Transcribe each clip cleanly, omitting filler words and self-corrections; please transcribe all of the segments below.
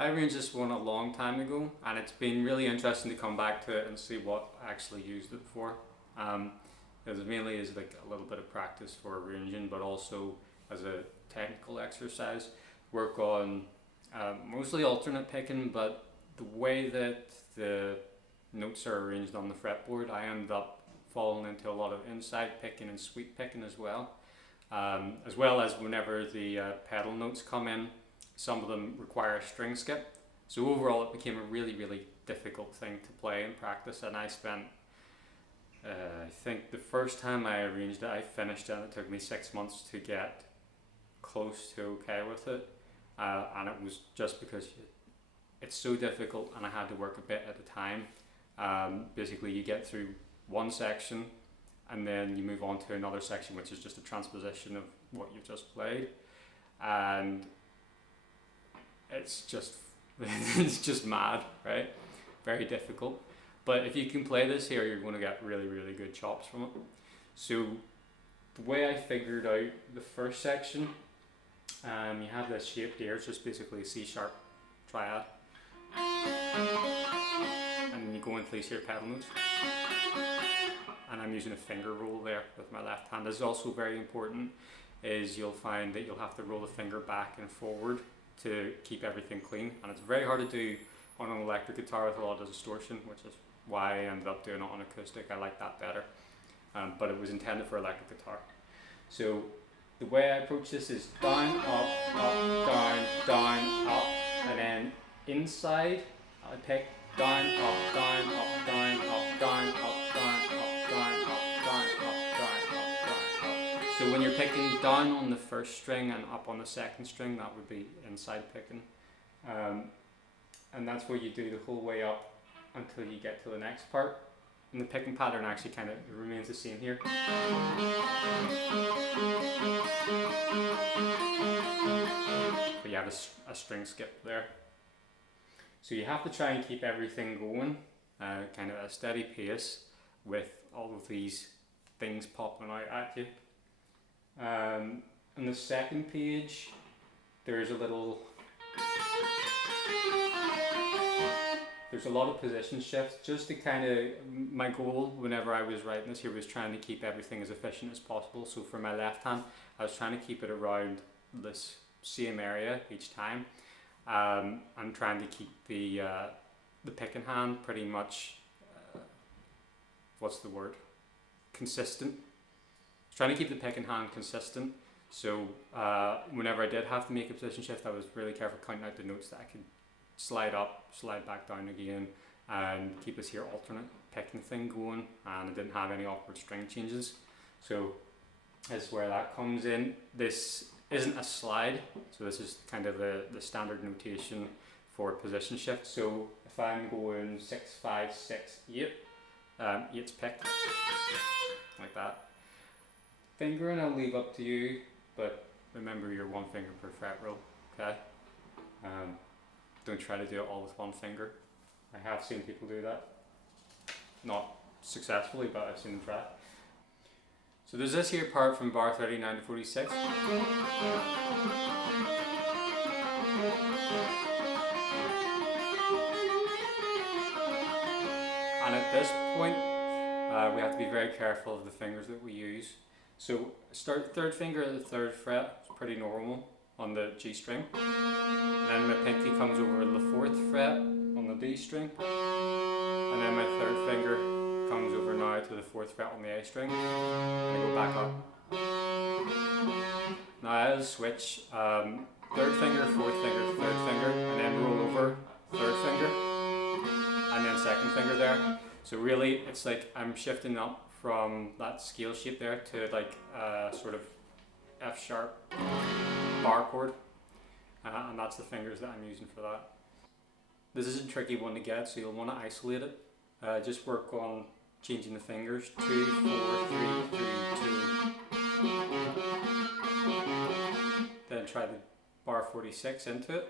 I arranged this one a long time ago, and it's been really interesting to come back to it and see what I actually used it for. It was mainly as like a little bit of practice for arranging, but also as a technical exercise. Work on mostly alternate picking, but the way that the notes are arranged on the fretboard, I end up falling into a lot of inside picking and sweep picking as well. As well as whenever the pedal notes come in, some of them require a string skip. So overall it became a really, really difficult thing to play and practice, and I spent, I think the first time I arranged it, I finished it and it took me 6 months to get close to okay with it. And it was just because it's so difficult and I had to work a bit at a time. Basically you get through one section and then you move on to another section, which is just a transposition of what you've just played, and it's just mad, right? Very difficult. But if you can play this here, you're going to get really, really good chops from it. So the way I figured out the first section, you have this shape here. It's just basically a C sharp triad, and then you go into these here pedal notes, and I'm using a finger roll there with my left hand. This is also very important, is you'll find that you'll have to roll the finger back and forward to keep everything clean, and it's very hard to do on an electric guitar with a lot of distortion, which is why I ended up doing it on acoustic. I like that better, but it was intended for electric guitar. So the way I approach this is down, up, down, down, up, and then inside I pick down, up, down, up, down, up, down, up, down, up, down, up, down, up, down, up, down, up. So when you're picking down on the first string and up on the second string, that would be inside picking. And that's where you do the whole way up until you get to the next part. And the picking pattern actually kind of remains the same here. But you have a string skip there. So you have to try and keep everything going, kind of at a steady pace with all of these things popping out at you. On the second page, there's a lot of position shifts, just to kind of, my goal whenever I was writing this here was trying to keep everything as efficient as possible. So for my left hand, I was trying to keep it around this same area each time. I'm trying to keep the picking hand pretty much, consistent. Trying to keep the picking hand consistent. So whenever I did have to make a position shift, I was really careful counting out the notes that I could slide up, slide back down again, and keep this here alternate picking thing going, and I didn't have any awkward string changes. So that's where that comes in. This isn't a slide, so this is kind of the standard notation for position shift. So if I'm going 6, 5, 6, 8, 8's picked, like that. Fingering I'll leave up to you, but remember you're one finger per fret roll, okay? Don't try to do it all with one finger. I have seen people do that. Not successfully, but I've seen them try. So there's this here part from bar 39 to 46. And at this point, we have to be very careful of the fingers that we use. So start third finger at the third fret, it's pretty normal on the G string. Then my pinky comes over the fourth fret on the D string. And then my third finger comes over now to the fourth fret on the A string. And I go back up. Now I'll switch third finger, fourth finger, third finger, and then roll over third finger, and then second finger there. So really it's like I'm shifting up from that scale shape there to like sort of F sharp bar chord, and that's the fingers that I'm using for that. This is a tricky one to get, so you'll want to isolate it. Just work on changing the fingers. 2, 4, 3, 3, 2. Then try the bar 46 into it.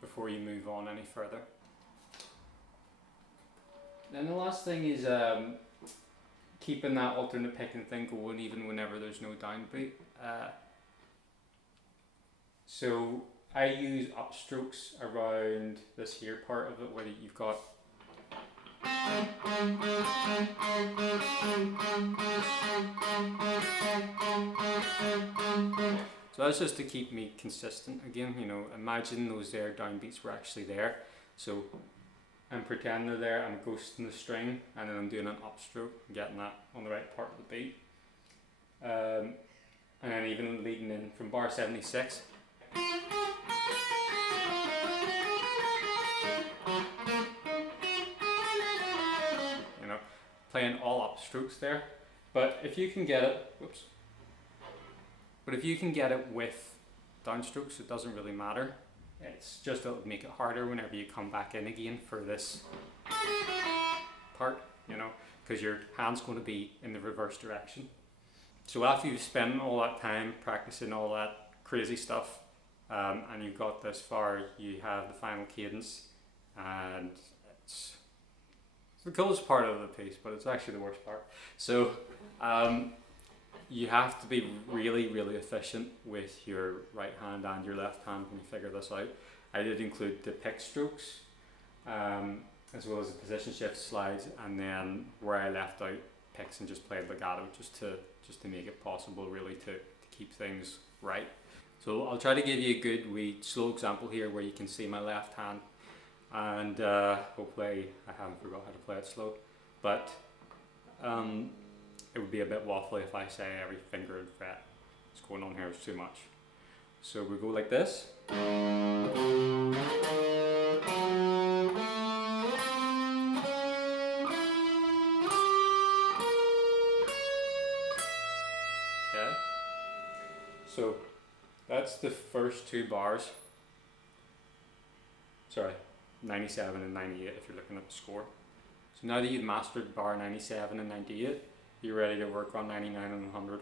Before you move on any further. Then the last thing is keeping that alternate picking thing going even whenever there's no downbeat. So I use upstrokes around this here part of it where you've got so that's just to keep me consistent again, you know, imagine those there downbeats were actually there. So I'm pretending they're there, I'm ghosting the string, and then I'm doing an upstroke, getting that on the right part of the beat. And then even leading in from bar 76. You know, playing all upstrokes there. But if you can get it, whoops. But if you can get it with downstrokes, it doesn't really matter. It's just it'll make it harder whenever you come back in again for this part, you know, because your hand's going to be in the reverse direction. So after you've spent all that time practicing all that crazy stuff, and you've got this far, you have the final cadence, and it's the coolest part of the piece, but it's actually the worst part. So you have to be really, really efficient with your right hand and your left hand when you figure this out. I did include the pick strokes, as well as the position shift slides, and then where I left out picks and just played legato just to make it possible really to keep things right. So I'll try to give you a good wee slow example here where you can see my left hand, and hopefully I haven't forgot how to play it slow, but it would be a bit waffly if I say every finger and fret that's going on here is too much. So we go like this. Okay. So that's the first two bars. Sorry, 97 and 98 if you're looking at the score. So now that you've mastered bar 97 and 98, you're ready to work on 99 and 100.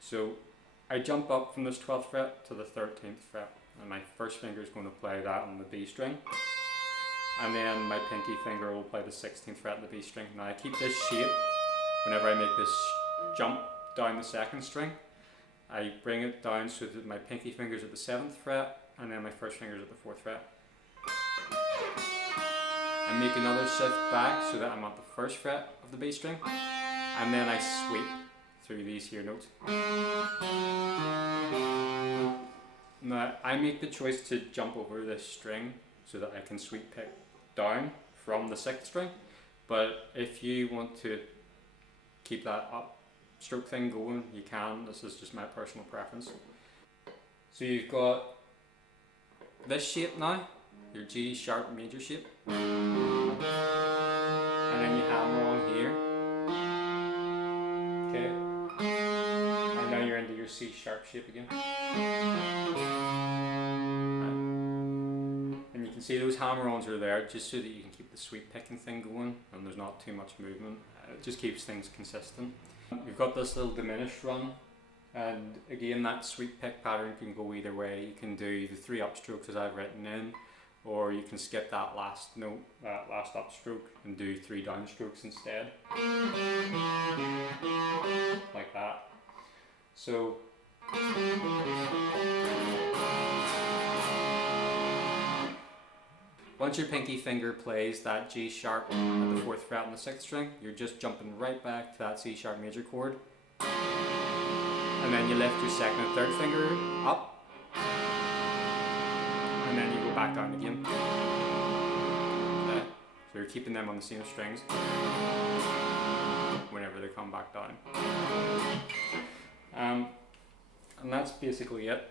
So I jump up from this 12th fret to the 13th fret, and my first finger is going to play that on the B string, and then my pinky finger will play the 16th fret of the B string. Now I keep this shape whenever I make this jump down the second string. I bring it down so that my pinky finger's at the 7th fret, and then my first finger's at the 4th fret. I make another shift back so that I'm at the 1st fret of the B string, and then I sweep through these here notes. Now I make the choice to jump over this string so that I can sweep pick down from the 6th string, but if you want to keep that up stroke thing going, you can. This is just my personal preference. So you've got this shape now, your G sharp major shape, and then you hammer on here. Okay, and now you're into your C sharp shape again. And you can see those hammer-ons are there just so that you can keep the sweep picking thing going and there's not too much movement. It just keeps things consistent. We've got this little diminished run, and again that sweep pick pattern can go either way. You can do the 3 upstrokes as I've written in, or you can skip that last note, that last upstroke, and do 3 downstrokes instead. Like that. So once your pinky finger plays that G sharp at the 4th fret on the 6th string, you're just jumping right back to that C sharp major chord. And then you lift your 2nd and 3rd finger up, and then you go back down again. Okay. So you're keeping them on the same strings whenever they come back down. And that's basically it.